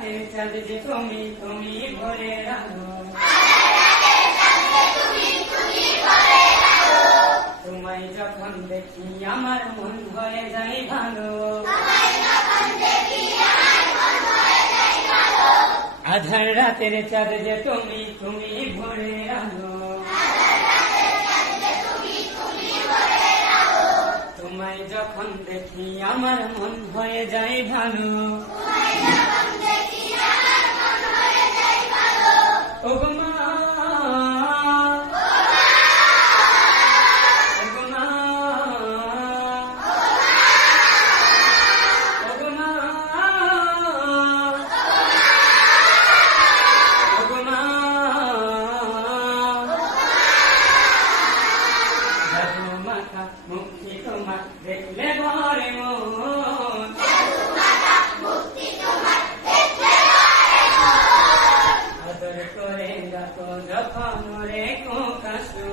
রাতের চাঁদ যে তুমি তুমি ভরে আলো, তোমায় যখন দেখি আমার মন হয়ে যায় ভালো, আধার রাতের চাঁদ যে তুমি তুমি ভরে আলো, তোমায় যখন দেখি আমার মন হয়ে যায় ভালো। ও গো মা, ও গো মা, ও গো মা, ও গো মা, জাদু মাখা মুক্তি তোমার দেখলে ভরে মন, আদর করে ডাকো যখন রেখো কাশো,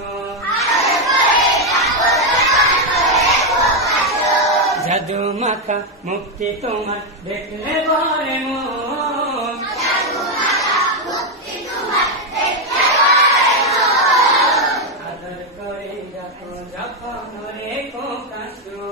জাদু মাখা মুক্তি তোমার দেখলে ভরে মন, আদর করে ডাকো যখন রেখো কাশো।